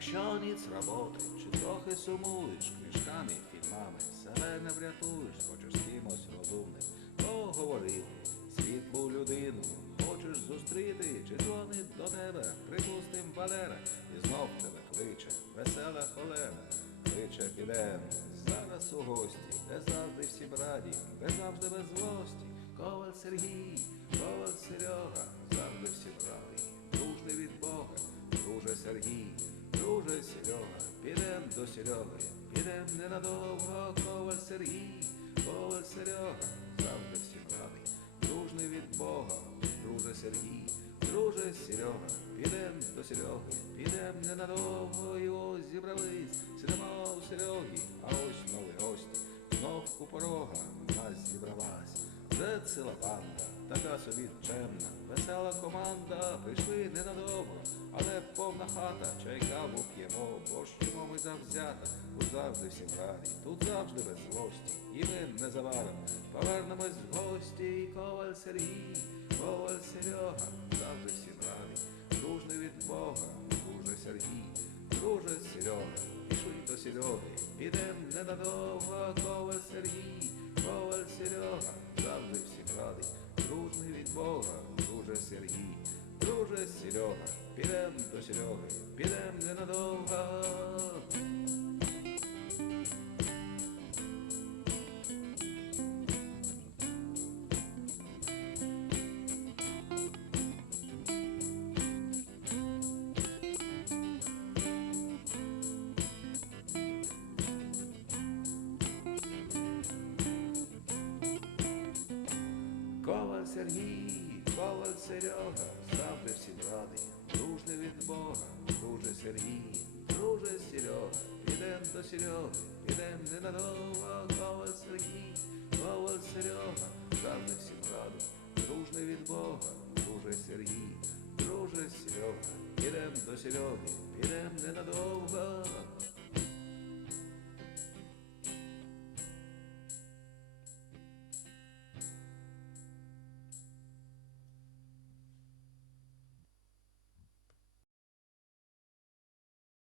Якщо ніц роботи, чи трохи сумуєш книжками, фільмами, себе не врятуєш, хочеш з кимось розумним, поговорити, світлу людину, хочеш зустріти, чи дзвонить до тебе, припустим Валера, і знов тебе кличе, весела холера, кличе підем, зараз у гості, де завжди всім раді, де завжди без злості, Коваль Сергій, Коваль Серега, завжди всім радий, дружний від Бога, друже Сергій, друже Серега, підем до Сереги, підем ненадовго, Коваль Сергій, Коваль Серега, завжди всім радий, дружний від Бога, друже Сергій, друже Серега, підем до Сереги, підем ненадовго, Це ціла банда, така собі чемна, весела команда, прийшли ненадовго, але повна хата, чай каву п'ємо, бо чому ми завзята, тут завжди всім раді, тут завжди без злості, і ми незабаром повернемось в гості, і коваль Сергій, коваль Серега, завжди всім радий, дружний від Бога, друже Сергій, друже Серега, пішли до Сереги, підем ненадовго, коваль Сергій, коваль Серега, завжди всім радий, дружний від Бога, друже Сергій, друже Серега, підем до Сереги, підем Серега, завжди всім радий, дружний від Бога, друже Сергій, друже Серега, підем до Сереги, підем ненадовго, коваль Сергій, коваль Серега, завжди всім радий, дружний від Бога, друже Сергій, друже Серега, підем до Сереги, підем ненадовго.